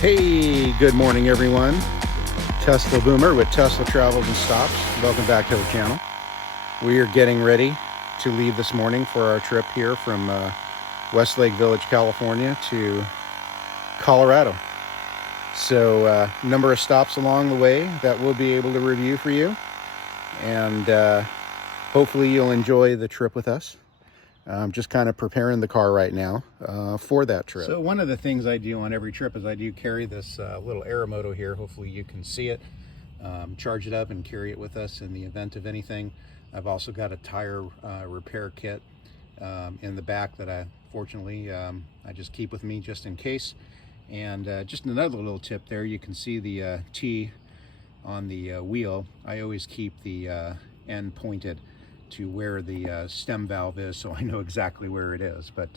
Hey, good morning everyone. Tesla Boomer with Tesla Travels and Stops. Welcome back to the channel. We are getting ready to leave this morning for our trip here from Westlake Village, California to Colorado. So number of stops along the way that we'll be able to review for you. And hopefully you'll enjoy the trip with us. I'm just kind of preparing the car right now for that trip. So one of the things I do on every trip is I do carry this little Aeromoto here. Hopefully you can see it. Charge it up and carry it with us in the event of anything. I've also got a tire repair kit in the back that I just keep with me just in case. And just another little tip there, you can see the T on the wheel. I always keep the end pointed to where the stem valve is, so I know exactly where it is. But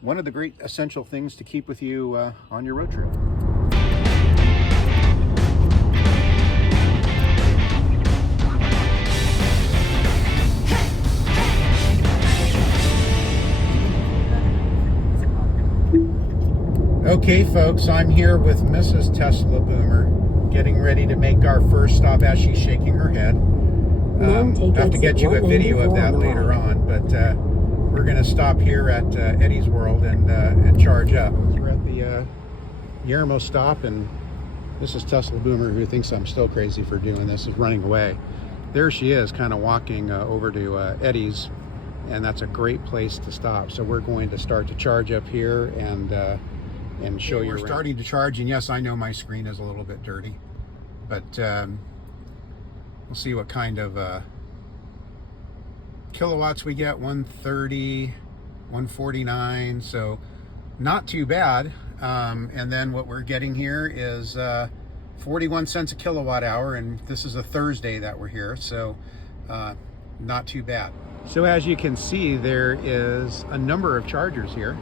one of the great essential things to keep with you on your road trip. Okay folks, I'm here with Mrs. Tesla Boomer, getting ready to make our first stop as she's shaking her head. I'll have to get you a video of that later on, but we're going to stop here at Eddie's World and charge up. We're at the Yermo stop, and this is Tesla Boomer, who thinks I'm still crazy for doing this, is running away. There she is, kind of walking over to Eddie's, and that's a great place to stop. So we're going to start to charge up here and show you. We're starting to charge, and yes, I know my screen is a little bit dirty, but we'll see what kind of kilowatts we get. 130, 149, so not too bad. And then what we're getting here is 41 cents a kilowatt hour, and this is a Thursday that we're here, so not too bad. So as you can see, there is a number of chargers here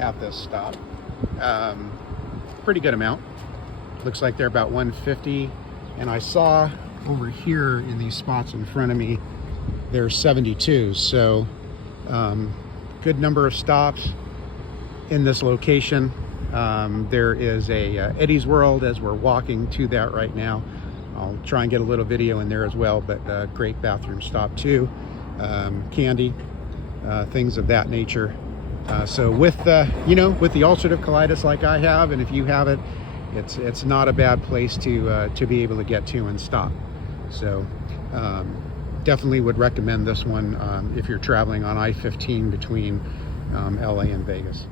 at this stop. Pretty good amount. Looks like they're about 150, and I saw over here in these spots in front of me, there's 72. So good number of stops in this location. There is a Eddie's World as we're walking to that right now. I'll try and get a little video in there as well, but great bathroom stop too. Candy, things of that nature. So with with the ulcerative colitis like I have, and if you have it, it's not a bad place to be able to get to and stop. So definitely would recommend this one if you're traveling on I-15 between LA and Vegas.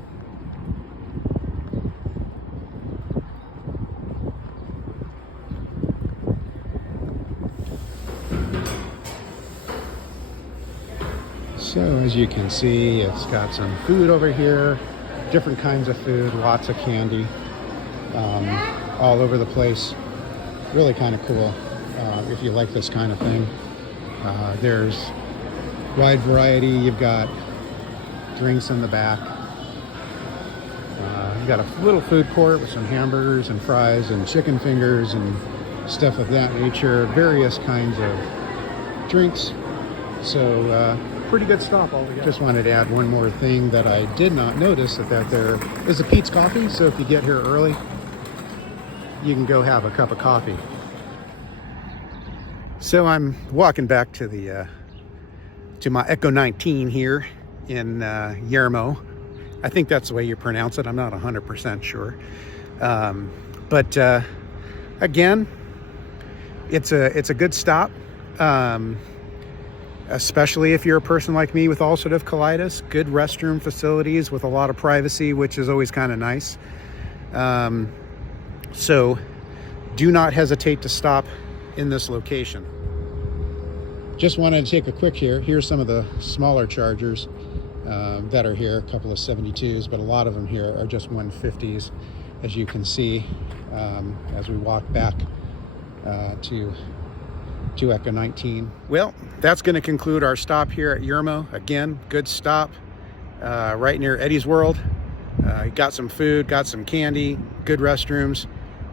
So as you can see, it's got some food over here, different kinds of food, lots of candy, all over the place. Really kind of cool if you like this kind of thing. There's wide variety. You've got drinks in the back. You've got a little food court with some hamburgers and fries and chicken fingers and stuff of that nature. Various kinds of drinks. So pretty good stop altogether. Just wanted to add one more thing that I did not notice, that there is a Pete's Coffee. So if you get here early, you can go have a cup of coffee. So I'm walking back to the to my Echo 19 here in Yermo. I think that's the way you pronounce it. I'm not 100% sure. But again, it's a good stop. Especially if you're a person like me with ulcerative colitis. Good restroom facilities with a lot of privacy, which is always kind of nice. So do not hesitate to stop in this location. Just wanted to take a quick here. Here's some of the smaller chargers that are here, a couple of 72s, but a lot of them here are just 150s, as you can see as we walk back to Echo 19. Well, that's going to conclude our stop here at Yermo. Again, good stop right near Eddie's World. Got some food, got some candy, good restrooms.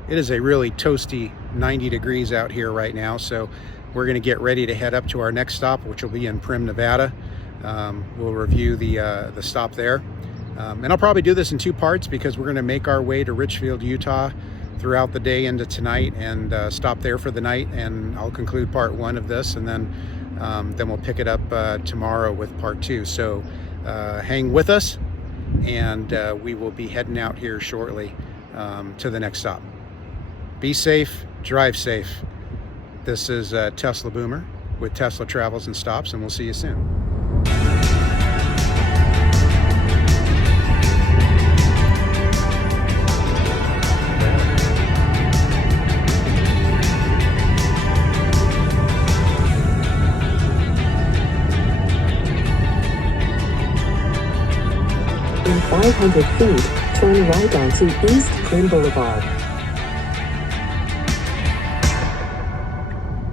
It is a really toasty 90 degrees out here right now, so we're going to get ready to head up to our next stop, which will be in Primm, Nevada. We'll review the stop there. And I'll probably do this in 2 parts because we're going to make our way to Richfield, Utah throughout the day into tonight and stop there for the night. And I'll conclude part 1 of this, and then we'll pick it up tomorrow with part 2. So hang with us, and we will be heading out here shortly to the next stop. Be safe, drive safe. This is Tesla Boomer with Tesla Travels and Stops, and we'll see you soon. In 500 feet, turn right onto East Prim Boulevard.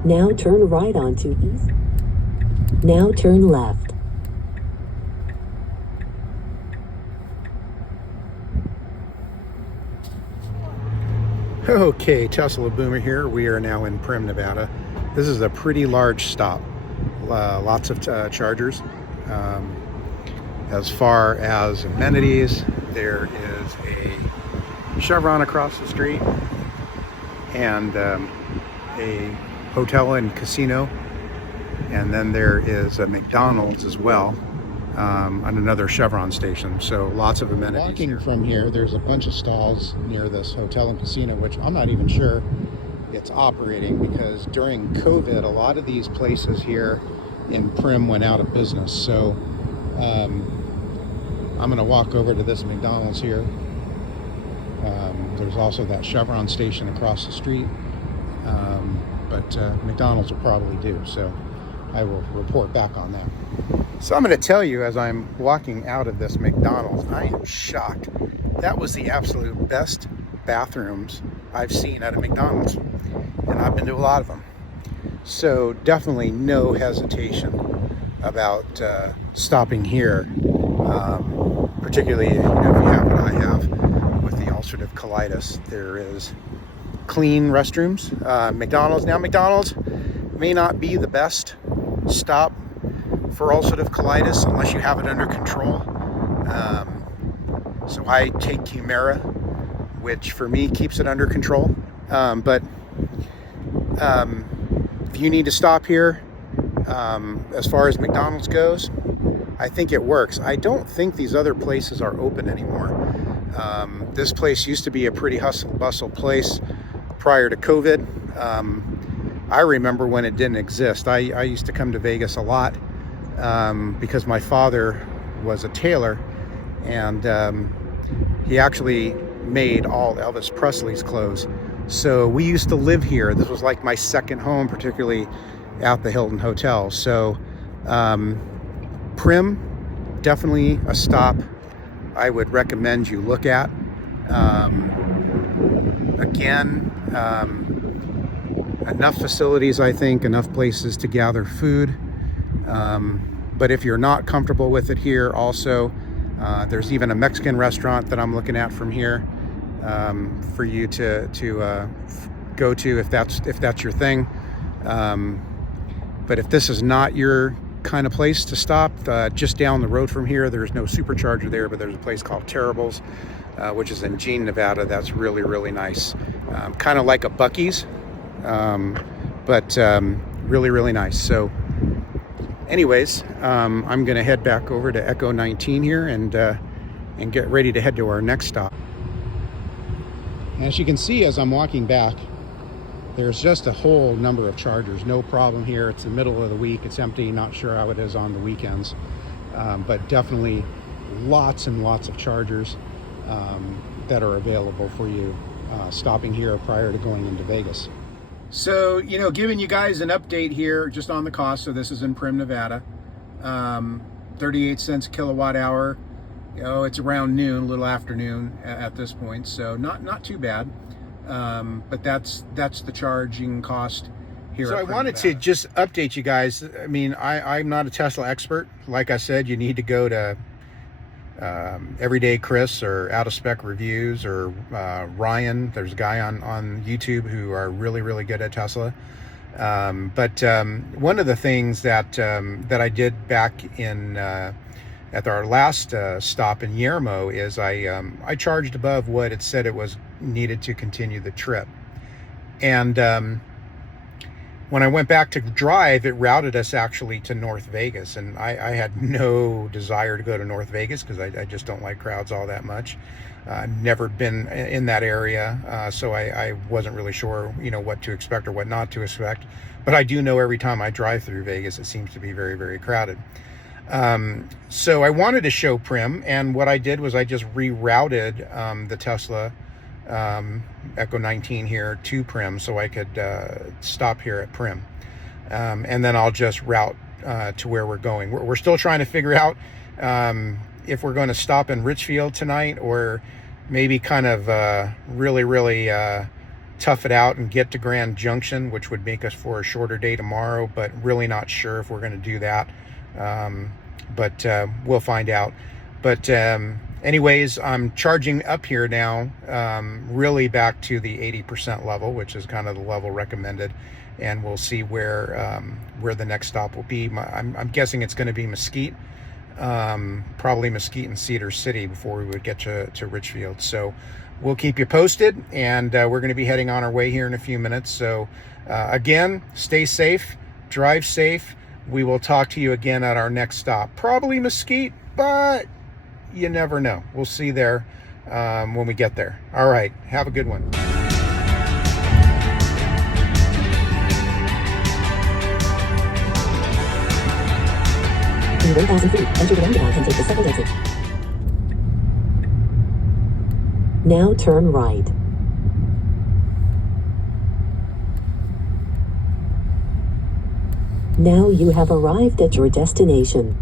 Now turn right onto East. Now turn left. Okay, Tesla Boomer here. We are now in Prim, Nevada. This is a pretty large stop. Lots of chargers. As far as amenities, there is a Chevron across the street and a hotel and casino, and then there is a McDonald's as well on another Chevron station. So lots of amenities. Walking from here, there's a bunch of stalls near this hotel and casino, which I'm not even sure it's operating, because during COVID, a lot of these places here in Prim went out of business. So I'm going to walk over to this McDonald's here. There's also that Chevron station across the street, but McDonald's will probably do, so I will report back on that. So I'm going to tell you, as I'm walking out of this McDonald's, I am shocked. That was the absolute best bathrooms I've seen at a McDonald's, and I've been to a lot of them. So definitely no hesitation about stopping here, particularly if you have what I have with the ulcerative colitis. There is clean restrooms. McDonald's. Now, McDonald's may not be the best stop for ulcerative colitis unless you have it under control. So I take Humira, which for me keeps it under control. But if you need to stop here, as far as McDonald's goes, I think it works. I don't think these other places are open anymore. This place used to be a pretty hustle-bustle place prior to COVID. I remember when it didn't exist. I used to come to Vegas a lot because my father was a tailor, and he actually made all Elvis Presley's clothes. So we used to live here. This was like my second home, particularly at the Hilton Hotel. So Prim, definitely a stop I would recommend you look at. Again, enough facilities, I think, enough places to gather food. But if you're not comfortable with it here, also, there's even a Mexican restaurant that I'm looking at from here for you to go to if that's your thing. But if this is not your kind of place to stop, just down the road from here, there's no supercharger there, but there's a place called Terrible's, which is in Jean, Nevada. That's really, really nice. Kind of like a Buc-ee's, but really, really nice. So anyways, I'm going to head back over to Echo 19 here and get ready to head to our next stop. As you can see, as I'm walking back, there's just a whole number of chargers. No problem here. It's the middle of the week. It's empty. Not sure how it is on the weekends, but definitely lots and lots of chargers that are available for you stopping here prior to going into Vegas. So, giving you guys an update here just on the cost. So this is in Prim, Nevada. 38 cents a kilowatt hour. It's around noon, a little afternoon at this point. So not too bad. But that's the charging cost here. So I wanted to just update you guys. I mean, I'm not a Tesla expert. Like I said, you need to go to Everyday Chris or Out of Spec Reviews or Ryan. There's a guy on YouTube who are really, really good at Tesla. But one of the things that I did back in at our last stop in Yermo is I charged above what it said it was needed to continue the trip. And when I went back to drive, it routed us actually to North Vegas. And I had no desire to go to North Vegas because I just don't like crowds all that much. I've never been in that area, so I wasn't really sure, you know, what to expect or what not to expect. But I do know every time I drive through Vegas, it seems to be very, very crowded. So I wanted to show Prim, and what I did was I just rerouted the Tesla Echo 19 here to Prim so I could stop here at Prim. And then I'll just route to where we're going. We're still trying to figure out if we're going to stop in Richfield tonight, or maybe kind of really tough it out and get to Grand Junction, which would make us for a shorter day tomorrow, but really not sure if we're going to do that. But we'll find out. But anyways, I'm charging up here now, really back to the 80% level, which is kind of the level recommended, and we'll see where the next stop will be. I'm guessing it's going to be Mesquite, probably Mesquite and Cedar City before we would get to Richfield. So we'll keep you posted, and we're going to be heading on our way here in a few minutes. So again, stay safe, drive safe. We will talk to you again at our next stop, probably Mesquite, but you never know. We'll see there when we get there. All right, have a good one. 1,000 feet, enter the roundabout and take the second exit. Now turn right. Now you have arrived at your destination.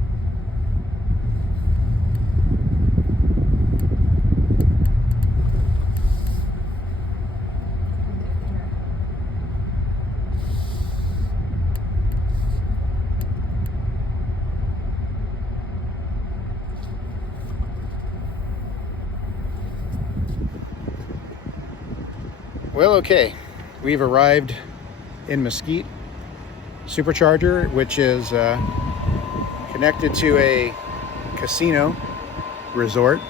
Well, okay, we've arrived in Mesquite Supercharger, which is connected to a casino resort.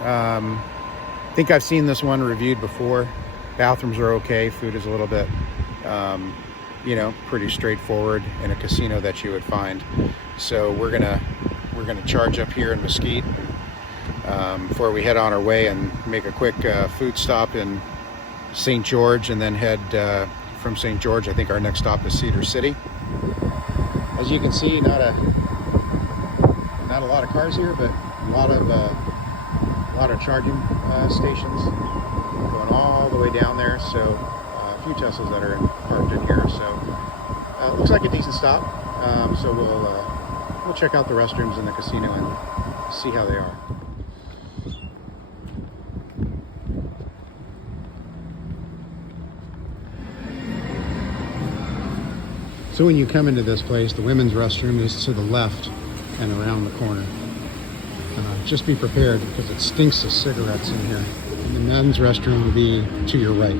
I think I've seen this one reviewed before. Bathrooms are okay. Food is a little bit, you know, pretty straightforward in a casino that you would find. So we're gonna charge up here in Mesquite before we head on our way and make a quick food stop in St. George, and then head from St. George. I think our next stop is Cedar City. As you can see, not a lot of cars here, but a lot of charging stations going all the way down there. So a few Teslas that are parked in here. So looks like a decent stop. So we'll check out the restrooms in the casino and see how they are. So when you come into this place, the women's restroom is to the left and around the corner. Just be prepared because it stinks of cigarettes in here. And the men's restroom will be to your right.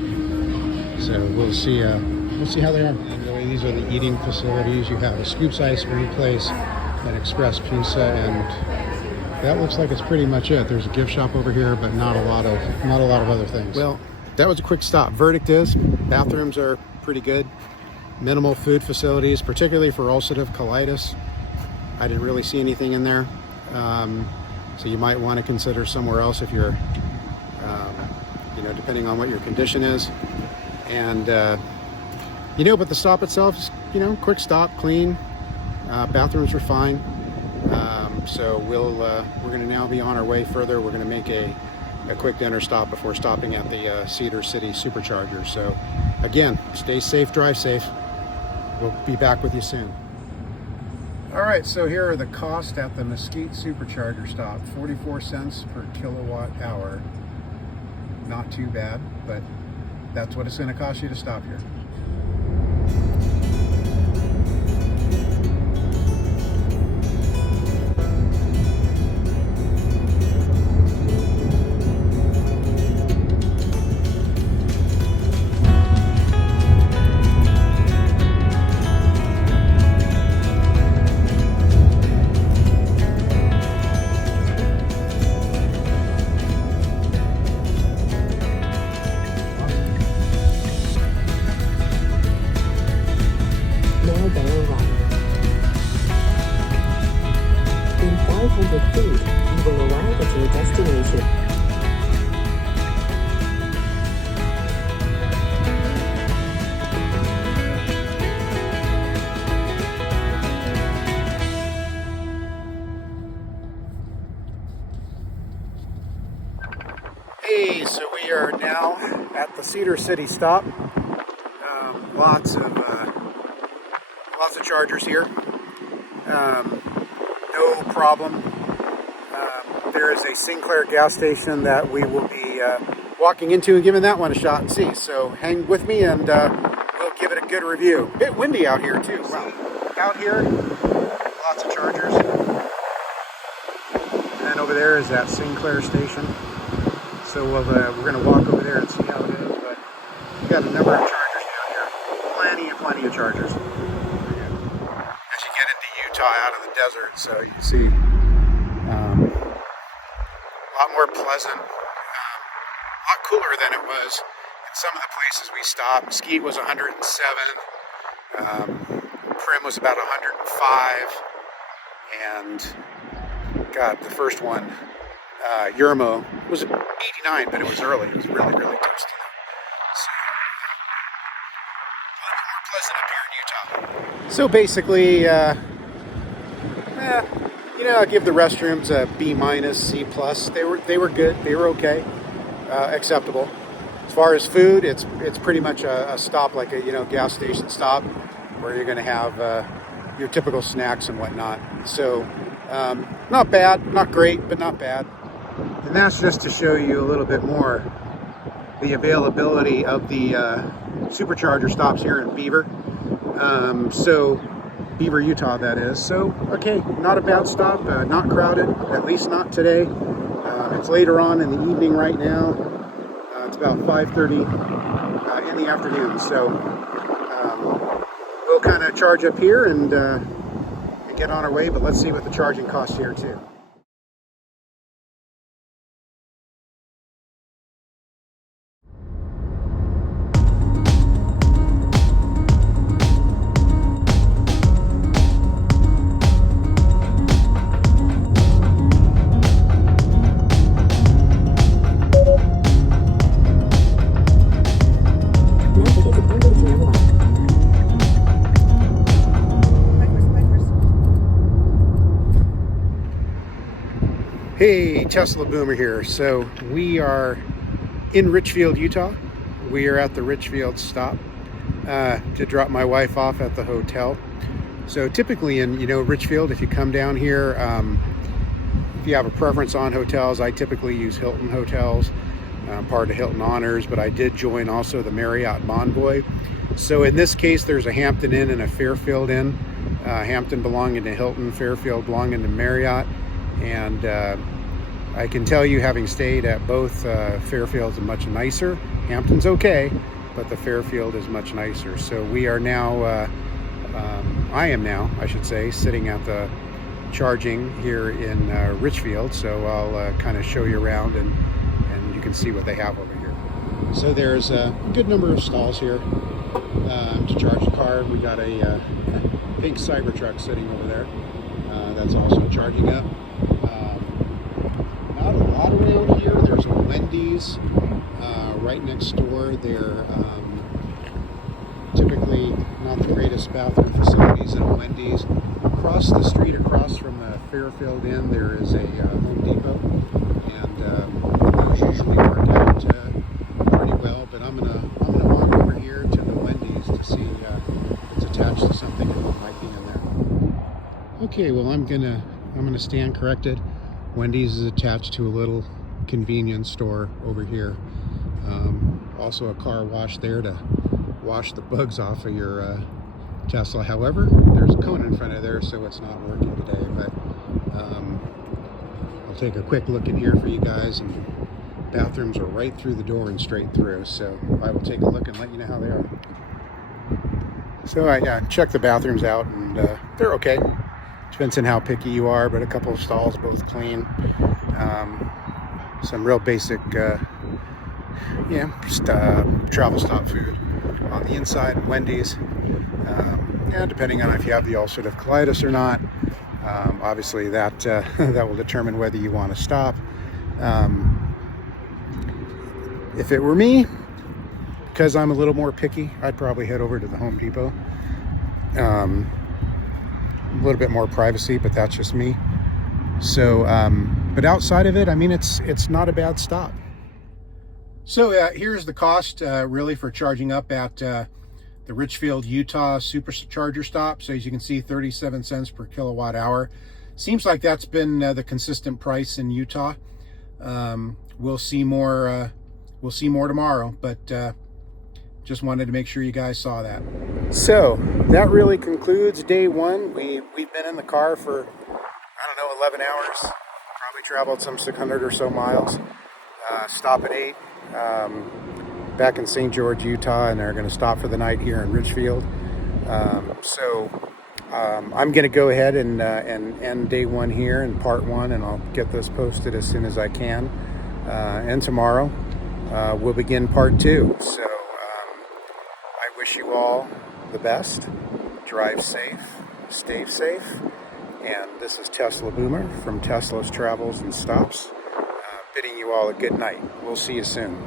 So we'll see how they are. And really, these are the eating facilities. You have a Scoops ice cream place, an Express Pizza, and that looks like it's pretty much it. There's a gift shop over here, but not a lot of other things. Well, that was a quick stop. Verdict is, bathrooms are pretty good. Minimal food facilities, particularly for ulcerative colitis. I didn't really see anything in there. So you might want to consider somewhere else if you're, you know, depending on what your condition is. And, you know, but the stop itself is, you know, quick stop, clean. Bathrooms are fine. So we're going to now be on our way further. We're going to make a quick dinner stop before stopping at the Cedar City Supercharger. So again, stay safe, drive safe. We'll be back with you soon. All right, so here are the costs at the Mesquite Supercharger stop. 44 cents per kilowatt hour. Not too bad, but that's what it's going to cost you to stop here. wheelbarrow ride. In 500 feet, you will arrive at your destination. Hey, so we are now at the Cedar City stop. Lots of chargers here. No problem. There is a Sinclair gas station that we will be walking into and giving that one a shot and see. So hang with me and we'll give it a good review. A bit windy out here too. Wow. Out here, lots of chargers. And over there is that Sinclair station. So we're going to walk over there and see how it is. But we got a number of chargers down here. Plenty of chargers. As you get into Utah out of the desert, so you can see a lot more pleasant, a lot cooler than it was in some of the places we stopped. Mesquite was 107, Prim was about 105, and God, the first one, Yermo, was 89, but it was early. It was really toasty. So, a little more pleasant up here in Utah. So basically, I'll give the restrooms a B-, C+. They were good. They were okay, acceptable. As far as food, it's pretty much a stop, like a gas station stop, where you're going to have your typical snacks and whatnot. So not bad, not great, but not bad. And that's just to show you a little bit more the availability of the supercharger stops here in Beaver. Beaver, Utah, that is. So, okay, not a bad stop, not crowded, at least not today. It's later on in the evening right now. It's about 5:30 in the afternoon. So, we'll kind of charge up here and get on our way, but let's see what the charging costs here too. Hey, Tesla Boomer here. So we are in Richfield, Utah. We are at the Richfield stop to drop my wife off at the hotel. So typically in Richfield, if you come down here, if you have a preference on hotels, I typically use Hilton hotels. I'm part of Hilton Honors, but I did join also the Marriott Bonvoy. So in this case, there's a Hampton Inn and a Fairfield Inn. Hampton belonging to Hilton, Fairfield belonging to Marriott. And I can tell you, having stayed at both, Fairfield's much nicer. Hampton's okay, but the Fairfield is much nicer. So we are now, I am now, I should say, sitting at the charging here in Richfield. So I'll kind of show you around and you can see what they have over here. So there's a good number of stalls here to charge the car. We got a pink Cybertruck sitting over there. That's also charging up. Not a lot around here. There's a Wendy's right next door. They're typically not the greatest bathroom facilities at a Wendy's. Across the street, across from the Fairfield Inn, there is a Home Depot, and those usually work out pretty well. But I'm gonna walk over here to the Wendy's to see if it's attached to something and what might be in there. Okay, well I'm gonna stand corrected. Wendy's is attached to a little convenience store over here. Also a car wash there to wash the bugs off of your Tesla. However, there's a cone in front of there, so it's not working today. But I'll take a quick look in here for you guys. And bathrooms are right through the door and straight through. So I will take a look and let you know how they are. So I checked the bathrooms out, and they're okay. Depends on how picky you are, but a couple of stalls, both clean. Some real basic, just travel stop food on the inside. Wendy's, and depending on if you have the ulcerative colitis or not. Obviously that that will determine whether you want to stop. If it were me, because I'm a little more picky, I'd probably head over to the Home Depot. A little bit more privacy, but that's just me. So, but outside of it, I mean, it's not a bad stop. So here's the cost really for charging up at the Richfield, Utah supercharger stop. So as you can see, 37 cents per kilowatt hour. Seems like that's been the consistent price in Utah. We'll see more. We'll see more tomorrow, but just wanted to make sure you guys saw that. So that really concludes day one. We've been in the car for, I don't know, 11 hours. Probably traveled some 600 or so miles. Stop at 8 back in St. George, Utah, and they're going to stop for the night here in Richfield. I'm going to go ahead and end day one here in part one, and I'll get this posted as soon as I can. And tomorrow we'll begin part two. So I wish you all the best. Drive safe, stay safe. And this is Tesla Boomer from Tesla's Travels and Stops, bidding you all a good night. We'll see you soon.